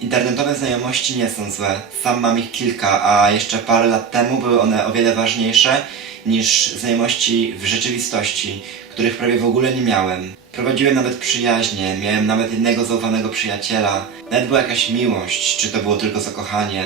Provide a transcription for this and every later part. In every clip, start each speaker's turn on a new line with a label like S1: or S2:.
S1: Internetowe znajomości nie są złe. Sam mam ich kilka, a jeszcze parę lat temu były one o wiele ważniejsze niż znajomości w rzeczywistości, których prawie w ogóle nie miałem. Prowadziłem nawet przyjaźnie, miałem nawet jednego zaufanego przyjaciela. Nawet była jakaś miłość, czy to było tylko zakochanie.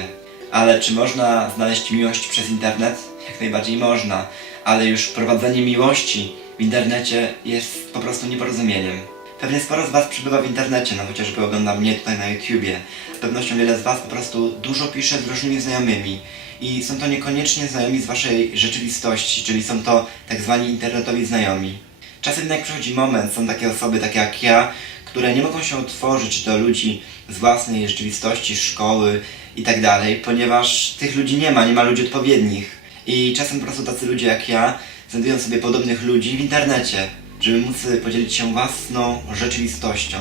S1: Ale czy można znaleźć miłość przez internet? Jak najbardziej można, ale już prowadzenie miłości w internecie jest po prostu nieporozumieniem. Pewnie sporo z Was przybywa w internecie, no chociażby ogląda mnie tutaj na YouTubie. Z pewnością wiele z Was po prostu dużo pisze z różnymi znajomymi. I są to niekoniecznie znajomi z Waszej rzeczywistości, czyli są to tak zwani internetowi znajomi. Czasem jednak przychodzi moment, są takie osoby, takie jak ja, które nie mogą się otworzyć do ludzi z własnej rzeczywistości, szkoły i tak dalej, ponieważ tych ludzi nie ma, nie ma ludzi odpowiednich. I czasem po prostu tacy ludzie jak ja znajdują sobie podobnych ludzi w internecie, żeby móc podzielić się własną rzeczywistością,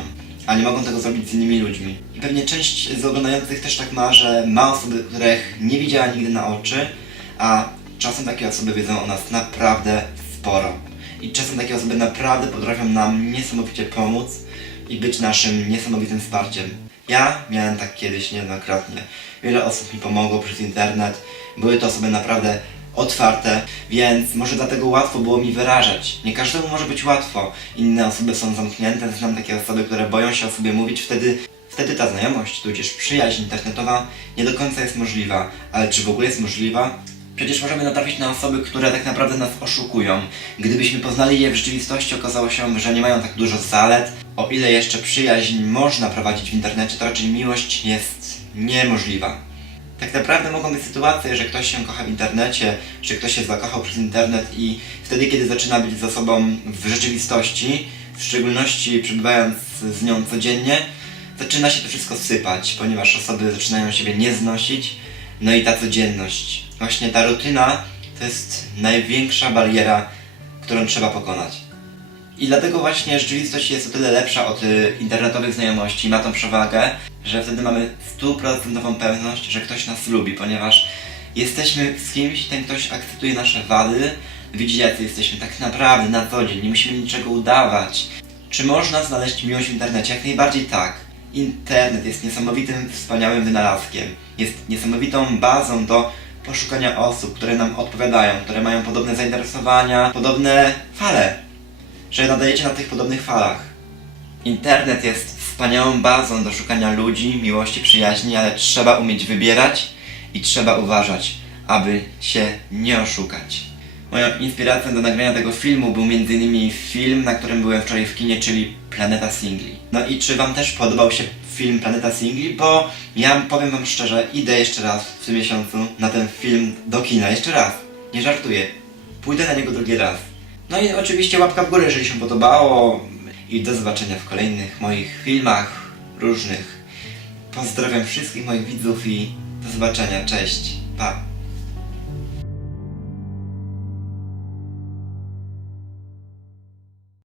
S1: a nie mogą tego zrobić z innymi ludźmi. I pewnie część z oglądających też tak ma, że ma osoby, których nie widziała nigdy na oczy, a czasem takie osoby wiedzą o nas naprawdę sporo. I czasem takie osoby naprawdę potrafią nam niesamowicie pomóc i być naszym niesamowitym wsparciem. Ja miałem tak kiedyś niejednokrotnie. Wiele osób mi pomogło przez internet. Były to osoby naprawdę otwarte, więc może dlatego łatwo było mi wyrażać. Nie każdemu może być łatwo. Inne osoby są zamknięte, znam takie osoby, które boją się o sobie mówić, wtedy Wtedy ta znajomość, tudzież przyjaźń internetowa nie do końca jest możliwa. Ale czy w ogóle jest możliwa? Przecież możemy natrafić na osoby, które tak naprawdę nas oszukują. Gdybyśmy poznali je w rzeczywistości, okazało się, że nie mają tak dużo zalet. O ile jeszcze przyjaźń można prowadzić w internecie, to raczej miłość jest niemożliwa. Tak naprawdę mogą być sytuacje, że ktoś się kocha w internecie, że ktoś się zakochał przez internet i wtedy, kiedy zaczyna być ze sobą w rzeczywistości, w szczególności przebywając z nią codziennie, zaczyna się to wszystko sypać, ponieważ osoby zaczynają siebie nie znosić, no i ta codzienność. Właśnie ta rutyna to jest największa bariera, którą trzeba pokonać. I dlatego właśnie rzeczywistość jest o tyle lepsza od y, internetowych znajomości, ma tą przewagę, że wtedy mamy stuprocentową pewność, że ktoś nas lubi, ponieważ jesteśmy z kimś, ten ktoś akceptuje nasze wady, widzi jacy jesteśmy tak naprawdę na co dzień, nie musimy niczego udawać. Czy można znaleźć miłość w internecie? Jak najbardziej tak. Internet jest niesamowitym, wspaniałym wynalazkiem. Jest niesamowitą bazą do poszukania osób, które nam odpowiadają, które mają podobne zainteresowania, podobne fale, że nadajecie na tych podobnych falach. Internet jest wspaniałą bazą do szukania ludzi, miłości, przyjaźni, ale trzeba umieć wybierać i trzeba uważać, aby się nie oszukać. Moją inspiracją do nagrania tego filmu był m.in. film, na którym byłem wczoraj w kinie, czyli Planeta Singli. No i czy Wam też podobał się film Planeta Singli? Bo ja powiem Wam szczerze, idę jeszcze raz w tym miesiącu na ten film do kina. Jeszcze raz. Nie żartuję. Pójdę na niego drugi raz. No i oczywiście łapka w górę, jeżeli się podobało. I do zobaczenia w kolejnych moich filmach różnych. Pozdrawiam wszystkich moich widzów i do zobaczenia. Cześć. Pa.